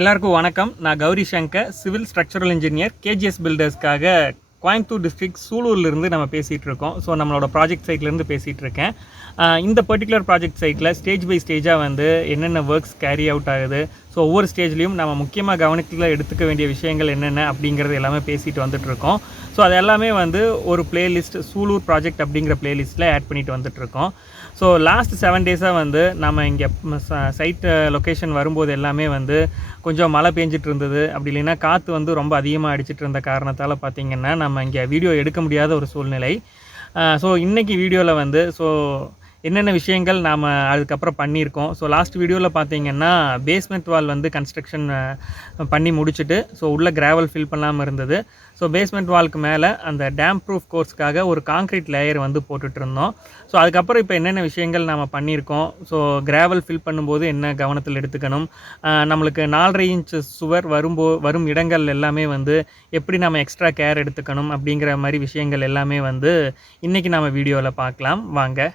எல்லாருக்கும் வணக்கம். நான் Gowri Shankar, civil structural engineer, KGS பில்டர்ஸ்க்காக கோயம்புத்தூர் டிஸ்ட்ரிக்ட் சூலூர்லேருந்து நம்ம பேசிகிட்டு இருக்கோம். ஸோ நம்மளோட ப்ராஜெக்ட் சைட்லேருந்து பேசிகிட்டு இருக்கேன். இந்த பர்டிகுலர் ப்ராஜெக்ட் சைட்டில் ஸ்டேஜ் பை ஸ்டேஜாக வந்து என்னென்ன ஒர்க்ஸ் கேரி அவுட் ஆகுது, ஸோ ஒவ்வொரு ஸ்டேஜ்லேயும் நம்ம முக்கியமாக கவனத்தில் எடுத்துக்க வேண்டிய விஷயங்கள் என்னென்ன அப்படிங்கிறது எல்லாமே பேசிட்டு வந்துட்டுருக்கோம். ஸோ அது எல்லாமே வந்து ஒரு பிளேலிஸ்ட் சூலூர் ப்ராஜெக்ட் அப்படிங்கிற பிளேலிஸ்ட்டில் ஆட் பண்ணிட்டு வந்துட்டுருக்கோம். ஸோ லாஸ்ட் 7 டேஸாக வந்து நம்ம இங்கே சைட் லொக்கேஷன் வரும்போது எல்லாமே வந்து கொஞ்சம் மழை பெஞ்சிட்டு இருந்தது. அப்படி இல்லைன்னா காற்று வந்து ரொம்ப அதிகமாக அடிச்சிட்டு இருந்த காரணத்தால் பார்த்திங்கன்னா நம்ம இங்கே வீடியோ எடுக்க முடியாத ஒரு சூழ்நிலை. ஸோ இன்றைக்கி வீடியோவில் வந்து என்னென்ன விஷயங்கள் நாம் அதுக்கப்புறம் பண்ணியிருக்கோம். ஸோ லாஸ்ட் வீடியோவில் பார்த்தீங்கன்னா பேஸ்மெண்ட் வால் வந்து கன்ஸ்ட்ரக்ஷன் பண்ணி முடிச்சுட்டு உள்ளே கிராவல் ஃபில் பண்ணாமல் இருந்தது. ஸோ பேஸ்மெண்ட் வால்க்கு மேலே அந்த டேம் ப்ரூஃப் கோர்ஸ்க்காக ஒரு காங்க்ரீட் லேயர் வந்து போட்டுட்ருந்தோம். ஸோ அதுக்கப்புறம் இப்போ என்னென்ன விஷயங்கள் நாம் பண்ணியிருக்கோம், கிராவல் ஃபில் பண்ணும்போது என்ன கவனத்தில் எடுத்துக்கணும், நம்மளுக்கு 4.5 இன்ச் சுவர் வரும் இடங்கள் எல்லாமே வந்து எப்படி நம்ம எக்ஸ்ட்ரா கேர் எடுத்துக்கணும் அப்படிங்கிற மாதிரி விஷயங்கள் எல்லாமே வந்து இன்றைக்கி நம்ம வீடியோவில் பார்க்கலாம் வாங்க.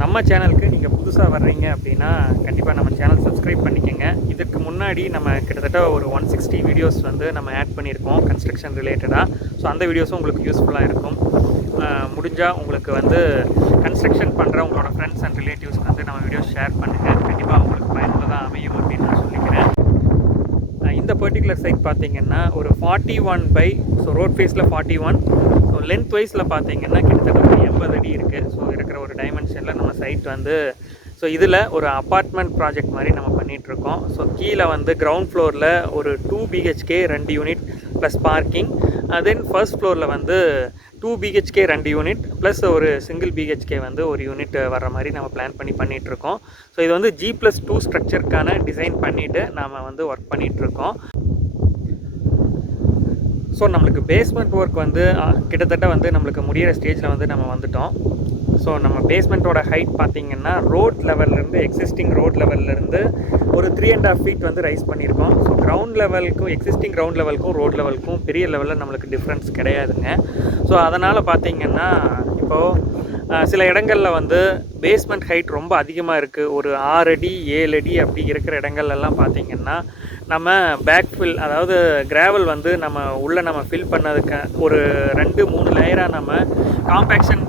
நம்ம சேனலுக்கு நீங்கள் புதுசாக வர்றீங்க அப்படின்னா கண்டிப்பாக நம்ம சேனல் சப்ஸ்கிரைப் பண்ணிக்கோங்க. இதுக்கு முன்னாடி நம்ம கிட்டத்தட்ட ஒரு 160 வீடியோஸ் வந்து நம்ம ஆட் பண்ணியிருக்கோம் கன்ஸ்ட்ரக்ஷன் ரிலேட்டடாக. ஸோ அந்த வீடியோஸும் உங்களுக்கு யூஸ்ஃபுல்லாக இருக்கும். முடிஞ்சால் உங்களுக்கு வந்து கன்ஸ்ட்ரக்ஷன் பண்ணுற உங்களோட ஃப்ரெண்ட்ஸ் அண்ட் ரிலேட்டிவ்ஸ்க்கு வந்து நம்ம வீடியோஸ் ஷேர் பண்ணுங்கள். கண்டிப்பாக உங்களுக்கு பயனுள்ளதாக அமையும் அப்படின்னு நான் சொல்லிக்கிறேன். இந்த பர்டிகுலர் சைட் பார்த்திங்கன்னா ஒரு 41 ரோட் ஃபேஸில் 41, லென்த் வைஸில் பார்த்திங்கன்னா கிட்டத்தட்ட ஒரு 80 அடி இருக்குது. இருக்கிற ஒரு டைமென்ஷனில் நம்ம சைட் வந்து இதில் ஒரு அப்பார்ட்மெண்ட் ப்ராஜெக்ட் மாதிரி நம்ம பண்ணிகிட்ருக்கோம். கீழே வந்து கிரவுண்ட் ஃப்ளோரில் ஒரு 2 BHK 2 யூனிட் ப்ளஸ் பார்க்கிங், தென் ஃபர்ஸ்ட் ஃப்ளோரில் வந்து 2 BHK 2 யூனிட் ப்ளஸ் ஒரு சிங்கிள் BHK வந்து ஒரு யூனிட் வர்ற மாதிரி நம்ம பிளான் பண்ணிகிட்ருக்கோம். இது வந்து G+2 ஸ்ட்ரக்சருக்கான டிசைன் பண்ணிவிட்டு நாம் வந்து ஒர்க் பண்ணிகிட்ருக்கோம். நம்மளுக்கு பேஸ்மெண்ட் ஒர்க் வந்து கிட்டத்தட்ட வந்து நம்மளுக்கு முடிகிற ஸ்டேஜில் வந்து நம்ம வந்துட்டோம். நம்ம பேஸ்மெண்ட்டோட ஹைட் பார்த்திங்கன்னா ரோட் லெவல்லேருந்து எக்ஸிஸ்டிங் ரோட் லெவல்லேருந்து ஒரு 3.5 ஃபீட் வந்து ரைஸ் பண்ணியிருக்கோம். கிரவுண்ட் லெவலுக்கும் எக்ஸிஸ்டிங் கிரவுண்ட் லெவலுக்கும் ரோட் லெவலுக்கும் பெரிய லெவலில் நம்மளுக்கு டிஃப்ரென்ஸ் கிடையாதுங்க. அதனால் பார்த்திங்கன்னா இப்போது சில இடங்களில் வந்து பேஸ்மெண்ட் ஹைட் ரொம்ப அதிகமாக இருக்குது. ஒரு 6 அடி 7 அடி அப்படி இருக்கிற இடங்கள்லாம் பார்த்திங்கன்னா நம்ம பேக்ஃபில், அதாவது கிராவல் வந்து நம்ம உள்ளே நம்ம ஃபில் பண்ணதுக்கு ஒரு 2-3 லேயராக நம்ம காம்பேக்ஷன்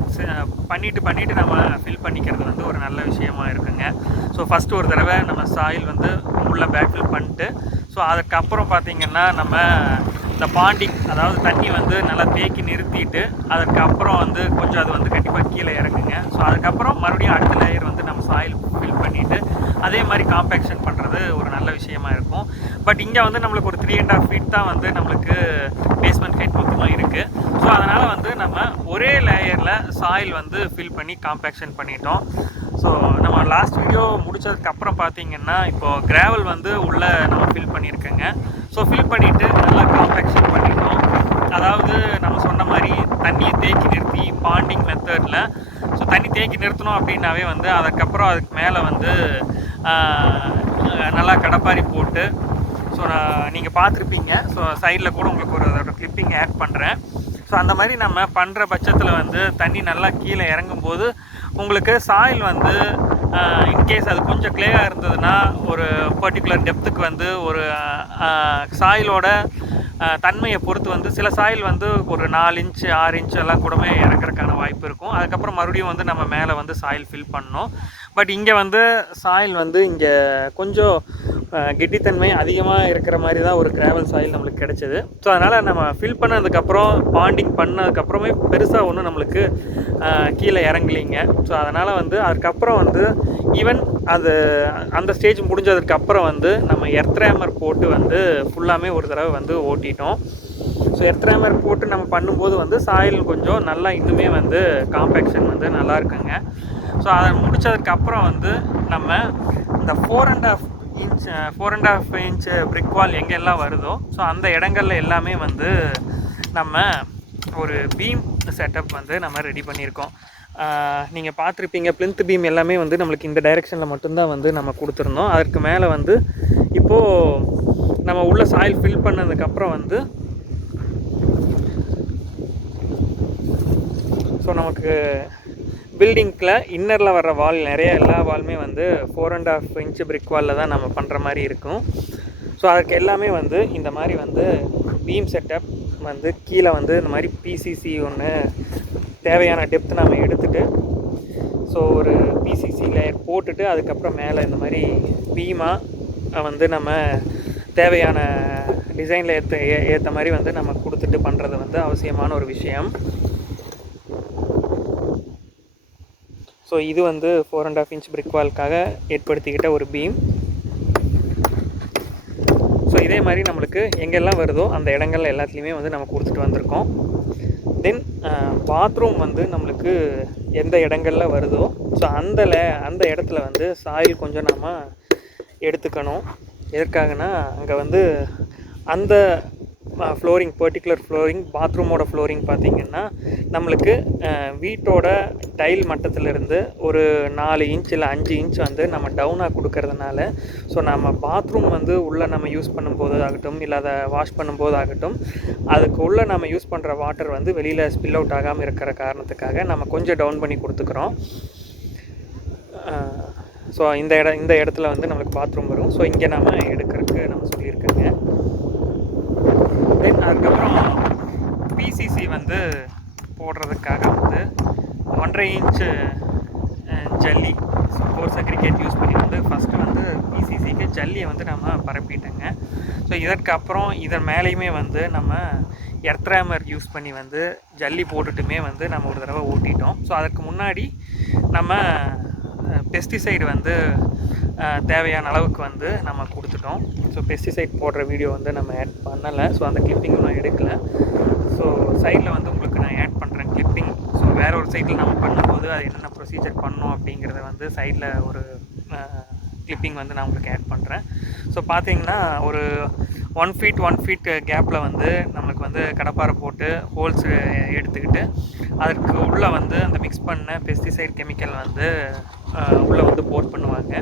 பண்ணிவிட்டு நம்ம ஃபில் பண்ணிக்கிறது வந்து ஒரு நல்ல விஷயமா இருக்குங்க. ஃபஸ்ட்டு ஒரு தடவை நம்ம சாயில் வந்து உள்ளே பேக்ஃபில் பண்ணிட்டு அதுக்கப்புறம் பார்த்திங்கன்னா நம்ம இந்த பாண்டிங், அதாவது தண்ணி வந்து நல்லா தேக்கி நிறுத்திட்டு அதுக்கப்புறம் வந்து கொஞ்சம் அது வந்து கண்டிப்பாக கீழே இறங்குங்க. அதுக்கப்புறம் மறுபடியும் அடுத்த லேயர் வந்து நம்ம சாயில் ஃபில் பண்ணிவிட்டு அதே மாதிரி காம்பேக்ஷன் பண்ணுறது ஒரு நல்ல விஷயமா இருக்கும். பட் இங்கே வந்து நம்மளுக்கு ஒரு 3.5 ஃபீட் தான் வந்து நம்மளுக்கு பேஸ்மெண்ட் ஹைட் மொத்தமாக இருக்குது. அதனால் வந்து நம்ம ஒரே லேயரில் சாயில் வந்து ஃபில் பண்ணி காம்பேக்ஷன் பண்ணிட்டோம். நம்ம லாஸ்ட் வீடியோ முடித்ததுக்கப்புறம் பார்த்திங்கன்னா இப்போது கிராவல் வந்து உள்ளே நம்ம ஃபில் பண்ணியிருக்கேங்க. ஃபில் பண்ணிவிட்டு நல்லா காம்பேக்ஷன் பண்ணிட்டோம். அதாவது நம்ம சொன்ன மாதிரி தண்ணியை தேக்கி நிறுத்தி பாண்டிங் மெத்தடில் தண்ணி தேக்கி நிறுத்தணும் அப்படின்னாவே வந்து அதுக்கப்புறம் அதுக்கு மேலே வந்து நல்லா கடப்பாரி போட்டு நீங்கள் பார்த்துருப்பீங்க. சைடில் கூட உங்களுக்கு ஒரு அதோட கிளிப்பிங் ஆட் பண்ணுறேன். அந்த மாதிரி நம்ம பண்ணுற பட்சத்தில் வந்து தண்ணி நல்லா கீழே இறங்கும்போது உங்களுக்கு சாயில் வந்து இன்கேஸ் அது கொஞ்சம் கிளேயாக இருந்ததுன்னா ஒரு பர்டிகுலர் டெப்த்துக்கு வந்து ஒரு சாயிலோட தன்மையை பொறுத்து வந்து சில சாயில் வந்து ஒரு 4 இன்ச் 6 இன்ச் எல்லாம் கூடவே இறங்குறதுக்கான வாய்ப்பு இருக்கும். அதுக்கப்புறம் மறுபடியும் வந்து நம்ம மேலே வந்து சாயில் ஃபில் பண்ணணும். பட் இங்கே வந்து சாயில் வந்து இங்கே கொஞ்சம் கெட்டித்தன்மை அதிகமாக இருக்கிற மாதிரி தான் ஒரு கிராவல் சாயில் நம்மளுக்கு கிடச்சிது. அதனால் நம்ம ஃபில் பண்ணதுக்கப்புறம் பாண்டிங் பண்ணதுக்கப்புறமே பெருசாக ஒன்றும் நம்மளுக்கு கீழே இறங்கலிங்க. அதனால் வந்து அதுக்கப்புறம் வந்து ஈவன் அந்த ஸ்டேஜ் முடிஞ்சதுக்கப்புறம் வந்து நம்ம எர்த்ரேமர் போட்டு வந்து ஃபுல்லாமே ஒரு தடவை வந்து ஓட்டிட்டோம். எர்த்ரேமர் போட்டு நம்ம பண்ணும்போது வந்து சாயில் கொஞ்சம் நல்லா இன்னுமே வந்து காம்பேக்ஷன் வந்து நல்லா இருக்குங்க. அதை முடித்ததுக்கப்புறம் வந்து நம்ம இந்த 4.5 இன்ச் பிரிக்வால் எங்கெல்லாம் வருதோ அந்த இடங்கள்ல எல்லாமே வந்து நம்ம ஒரு பீம் செட்டப் வந்து நம்ம ரெடி பண்ணியிருக்கோம். நீங்கள் பார்த்துருப்பீங்க, பிளிந்த் பீம் எல்லாமே வந்து நம்மளுக்கு இந்த டைரெக்ஷனில் மட்டும்தான் வந்து நம்ம கொடுத்துருந்தோம். அதற்கு மேலே வந்து இப்போது நம்ம உள்ள சாயில் ஃபில் பண்ணதுக்கப்புறம் வந்து நமக்கு பில்டிங்கில் இன்னரில் வர்ற வால் எல்லா வாலுமே வந்து 4.5 இன்ச்சு பிரிக் வாலில் தான் நம்ம பண்ணுற மாதிரி இருக்கும். ஸோ அதுக்கு எல்லாமே வந்து இந்த மாதிரி வந்து பீம் செட்டப் வந்து கீழே வந்து இந்த மாதிரி பிசிசி ஒன்று தேவையான டெப்த் நம்ம எடுத்துகிட்டு, ஸோ ஒரு பிசிசி லேயர் போட்டுட்டு அதுக்கப்புறம் மேலே இந்த மாதிரி பீமாக வந்து நம்ம தேவையான டிசைனில் ஏற்ற மாதிரி வந்து நம்ம கொடுத்துட்டு பண்ணுறது வந்து அவசியமான ஒரு விஷயம். ஸோ இது வந்து 4.5 இன்ச் பிரிக் வால்க்காக ஏற்படுத்திக்கிட்ட ஒரு பீம். ஸோ இதே மாதிரி நம்மளுக்கு எங்கெல்லாம் வருதோ அந்த இடங்கள்ல எல்லாத்துலேயுமே வந்து நம்ம கொடுத்துட்டு வந்திருக்கோம். தென் பாத்ரூம் வந்து நம்மளுக்கு எந்த இடங்களில் வருதோ ஸோ அந்த இடத்துல வந்து சாயில் கொஞ்சம் நம்ம எடுத்துக்கணும். எதற்காகனா அங்கே வந்து அந்த ஃப்ளோரிங் பர்டிகுலர் ஃப்ளோரிங் பாத்ரூமோட ஃப்ளோரிங் பார்த்திங்கன்னா நம்மளுக்கு வீட்டோட டைல் மட்டத்திலிருந்து ஒரு 4 இன்ச் இல்லை 5 இன்ச் வந்து நம்ம டவுனாக கொடுக்கறதுனால ஸோ நம்ம பாத்ரூம் வந்து உள்ளே நம்ம யூஸ் பண்ணும்போது ஆகட்டும் இல்லை அதை வாஷ் பண்ணும்போது ஆகட்டும் அதுக்கு உள்ளே நம்ம யூஸ் பண்ணுற வாட்டர் வந்து வெளியில் ஸ்பில் அவுட் ஆகாமல் இருக்கிற காரணத்துக்காக நம்ம கொஞ்சம் டவுன் பண்ணி கொடுத்துக்கிறோம். ஸோ இந்த இடத்துல வந்து நம்மளுக்கு பாத்ரூம் வரும். ஸோ இங்கே நம்ம எடுக்கிறதுக்கு நம்ம சொல்லியிருக்கோங்க. தென் அதுக்கப்புறம் பிசிசி வந்து போடுறதுக்காக வந்து 1.5 இன்ச்சு ஜல்லி கோர்ஸ் அக்ரிகேட் யூஸ் பண்ணி வந்து ஃபஸ்ட்டு வந்து பிசிசிக்கு ஜல்லியை வந்து நம்ம பரப்பிட்டோங்க. ஸோ இதற்கப்புறம் இதன் மேலேயுமே வந்து நம்ம எர்த்ராமர் யூஸ் பண்ணி வந்து ஜல்லி போட்டுட்டுமே வந்து நம்ம ஒரு தடவை ஓட்டிட்டோம். ஸோ அதுக்கு முன்னாடி நம்ம பெஸ்டிசைடு வந்து தேவையான அளவுக்கு வந்து நம்ம கொடுத்துட்டோம். ஸோ பெஸ்டிசைட் போடுற வீடியோ வந்து நம்ம ஆட் பண்ணலை. ஸோ அந்த கிளிப்பிங்கும் நான் எடுக்கலை. ஸோ சைடில் வந்து உங்களுக்கு நான் ஆட் பண்ணுறேன் கிளிப்பிங். ஸோ வேறு ஒரு சைட்டில் நம்ம பண்ணும்போது அது என்னென்ன ப்ரொசீஜர் பண்ணோம் அப்படிங்கிறத வந்து சைடில் ஒரு கிளிப்பிங் வந்து நான் உங்களுக்கு ஆட் பண்ணுறேன். ஸோ பார்த்தீங்கன்னா ஒரு 1 ஃபீட் கேப்பில் வந்து நம்மளுக்கு வந்து கடப்பாரை போட்டு ஹோல்ஸ் எடுத்துக்கிட்டு அதுக்கு உள்ளே வந்து அந்த மிக்ஸ் பண்ண பெஸ்டிசைட் கெமிக்கல் வந்து உள்ளே வந்து போர் பண்ணுவாங்க.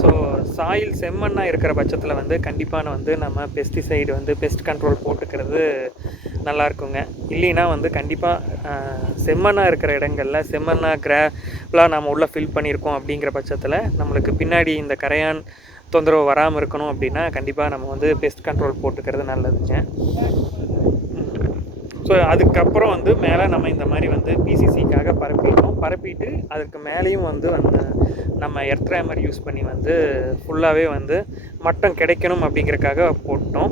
ஸோ சாயில் செம்மண்ணாக இருக்கிற பட்சத்தில் வந்து கண்டிப்பான வந்து நம்ம பெஸ்டிசைடு வந்து பெஸ்ட் கண்ட்ரோல் போட்டுக்கிறது நல்லாயிருக்குங்க. இல்லைன்னா வந்து கண்டிப்பாக செம்மண்ணாக இருக்கிற இடங்களில் செம்மண்ணாக கிராஃப்லாம் நம்ம உள்ளே ஃபில் பண்ணியிருக்கோம் அப்படிங்கிற பட்சத்தில் நம்மளுக்கு பின்னாடி இந்த கரையான் தொந்தரவு வராமல் இருக்கணும் அப்படின்னா கண்டிப்பாக நம்ம வந்து பெஸ்ட் கண்ட்ரோல் போட்டுக்கிறது நல்லதுங்க. ஸோ அதுக்கப்புறம் வந்து மேலே நம்ம இந்த மாதிரி வந்து பிசிசிக்காக பரப்பிட்டு அதுக்கு மேலேயும் வந்து அந்த நம்ம எர்த்ராமர் யூஸ் பண்ணி வந்து ஃபுல்லாகவே வந்து மட்டம் கிடைக்கணும் அப்படிங்கிறதுக்காக போட்டோம்.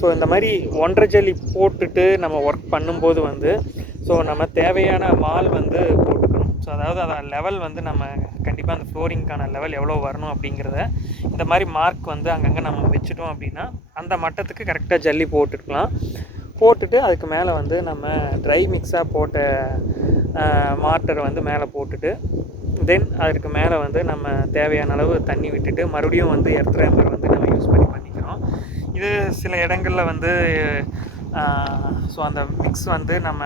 ஸோ இந்த மாதிரி 1.5 ஜல்லி போட்டுட்டு நம்ம ஒர்க் பண்ணும்போது வந்து ஸோ நம்ம தேவையான வால் வந்து போட்டுக்கணும். ஸோ அதாவது அதை லெவல் வந்து நம்ம கண்டிப்பாக அந்த ஃப்ளோரிங்க்கான லெவல் எவ்வளோ வரணும் அப்படிங்கிறத இந்த மாதிரி மார்க் வந்து அங்கங்கே நம்ம வச்சுட்டோம் அப்படின்னா அந்த மட்டத்துக்கு கரெக்டாக ஜல்லி போட்டுட்டு அதுக்கு மேலே வந்து நம்ம ட்ரை மிக்ஸாக போட்ட மார்ட்டரை வந்து மேலே போட்டுட்டு தென் அதுக்கு மேலே வந்து நம்ம தேவையான அளவு தண்ணி விட்டுட்டு மறுபடியும் வந்து எர்த்ராமர் வந்து நம்ம யூஸ் பண்ணிக்கிறோம். இது சில இடங்களில் வந்து ஸோ அந்த மிக்ஸ் வந்து நம்ம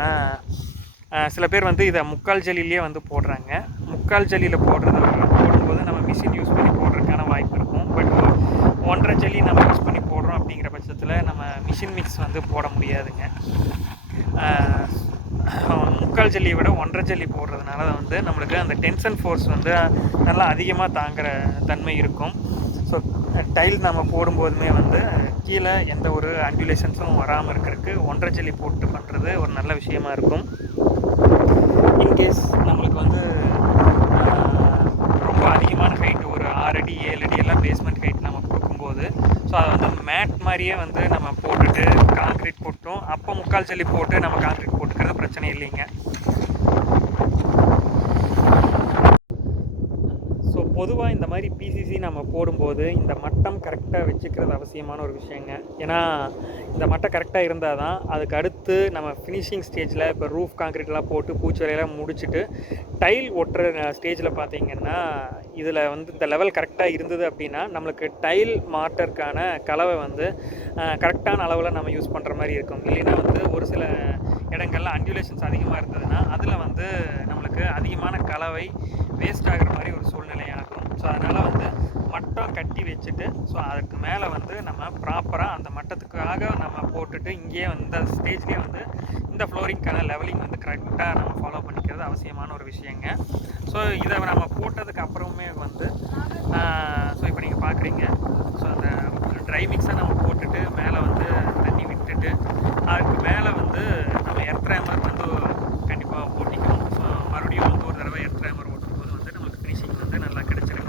சில பேர் வந்து இதை 3/4 ஜல்லிலே வந்து போடுறாங்க. 3/4 ஜல்லியில் போடும்போது நம்ம மிஷின் யூஸ் பண்ணி போடுறதுக்கான வாய்ப்பு இருக்கும். பட் 1.5 ஜல்லி நம்ம யூஸ் பண்ணி போடுறோம் அப்படிங்கிற பட்சத்தில் நம்ம மிஷின் மிக்ஸ் வந்து போட முடியாதுங்க. 3/4 ஜல்லியை விட 1.5 ஜல்லி போடுறதுனால வந்து நம்மளுக்கு அந்த டென்ஷன் ஃபோர்ஸ் வந்து நல்லா அதிகமாக தாங்குகிற தன்மை இருக்கும். ஸோ டைல் நம்ம போடும்போதுமே வந்து கீழே எந்த ஒரு அன்டுலேஷன்ஸும் வராமல் இருக்கிறதுக்கு 1.5 ஜல்லி போட்டு பண்ணுறது ஒரு நல்ல விஷயமா இருக்கும். இன்கேஸ் நம்மளுக்கு வந்து ரொம்ப அதிகமான ஹைட் ஒரு 6 அடி 7 அடி எல்லாம் பேஸ்மெண்ட் ஹைட் நம்ம கொடுக்கும்போது ஸோ அதை வந்து மேட் மாதிரியே வந்து நம்ம போட்டுட்டு கான்க்ரீட் போட்டோம். அப்போ 3/4 ஜல்லி போட்டு நம்ம கான்க்ரீட் போட்டுக்கிறது பிரச்சனை இல்லைங்க. ஸோ பொதுவாக இந்த மாதிரி பிசிசி நம்ம போடும்போது இந்த மட்டம் கரெக்டாக வச்சுக்கிறது அவசியமான ஒரு விஷயங்க. ஏன்னா இந்த மட்டம் கரெக்டாக இருந்தால் தான் அதுக்கு அடுத்து நம்ம ஃபினிஷிங் ஸ்டேஜில் இப்போ ரூஃப் கான்க்ரீட்லாம் போட்டு பூச்சிவலையெல்லாம் முடிச்சுட்டு டைல் ஒட்டுற ஸ்டேஜில் பார்த்திங்கன்னா இதில் வந்து இந்த லெவல் கரெக்டாக இருந்தது அப்படின்னா நம்மளுக்கு டைல் மாட்டருக்கான கலவை வந்து கரெக்டான அளவில் நம்ம யூஸ் பண்ணுற மாதிரி இருக்கும். இல்லைன்னா வந்து ஒரு சில இடங்கள்ல அன்டுலேஷன்ஸ் அதிகமாக இருந்ததுன்னா அதில் வந்து நம்மளுக்கு அதிகமான கலவை வேஸ்ட் ஆகிற மாதிரி ஒரு சூழ்நிலையாகும். ஸோ அதனால் வந்து மட்டம் கட்டி வச்சுட்டு ஸோ அதுக்கு மேலே வந்து நம்ம ப்ராப்பராக அந்த மட்டத்துக்காக நம்ம போட்டுட்டு இங்கேயே வந்து ஸ்டேஜ்லேயே வந்து இந்த ஃப்ளோரிங்க்கான லெவலிங் வந்து கரெக்டாக நம்ம ஃபாலோ பண்ணிக்கிறது அவசியமான ஒரு விஷயங்க. ஸோ இதை நம்ம போட்டதுக்கு அப்புறமே வந்து ஸோ இப்போ நீங்கள் பார்க்குறீங்க, ஸோ அந்த ட்ரை மிக்ஸை நம்ம போட்டுட்டு மேலே வந்து தண்ணி விட்டுட்டு அதுக்கு மேலே வந்து நம்ம எர்த்ரேமர் வந்து கண்டிப்பாக ஓட்டிக்கணும். ஸோ மறுபடியும் வந்து ஒரு தடவை எர்த்ரேமர் ஓட்டும்போது வந்து நம்மளுக்கு ஃபினிஷிங் வந்து நல்லா கிடச்சிருங்க.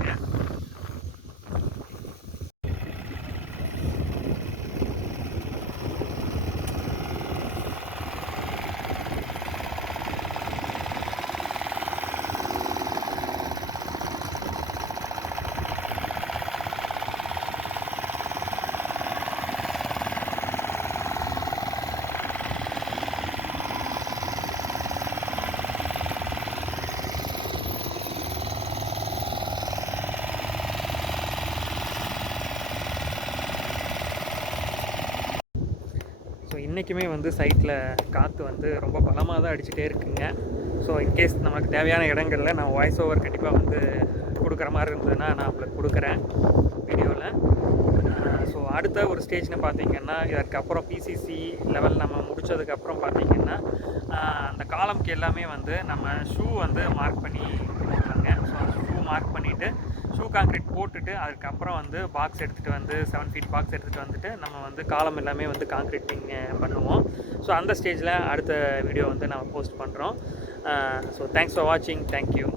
ஸோ இன்றைக்குமே வந்து சைட்டில் காற்று வந்து ரொம்ப பலமாக தான் அடிச்சுட்டே இருக்குங்க. ஸோ இன்கேஸ் நமக்கு தேவையான இடங்களில் நான் வாய்ஸ் ஓவர் கண்டிப்பாக வந்து கொடுக்குற மாதிரி இருந்ததுன்னா நான் உங்களுக்கு கொடுக்குறேன் வீடியோவில். ஸோ அடுத்த ஒரு ஸ்டேஜ்னு பார்த்திங்கன்னா, இதற்கப்புறம் பிசிசி லெவல் நம்ம முடித்ததுக்கப்புறம் பார்த்திங்கன்னா அந்த காலம்க்கு எல்லாமே வந்து நம்ம ஷூ வந்து மார்க் பண்ணி போட்டுருங்க. ஸோ ஷூ மார்க் பண்ணிவிட்டு ஷூ கான்க்ரீட் போட்டுட்டு அதுக்கப்புறம் வந்து பாக்ஸ் எடுத்துகிட்டு வந்து 7 ஃபீட் பாக்ஸ் எடுத்துகிட்டு வந்துட்டு நம்ம வந்து காலம் எல்லாமே வந்து கான்க்ரீட்டிங் பண்ணுவோம். ஸோ அந்த ஸ்டேஜில் அடுத்த வீடியோ வந்து நம்ம போஸ்ட் பண்ணுறோம். ஸோ தேங்க்ஸ் ஃபார் வாட்சிங். தேங்க்யூ.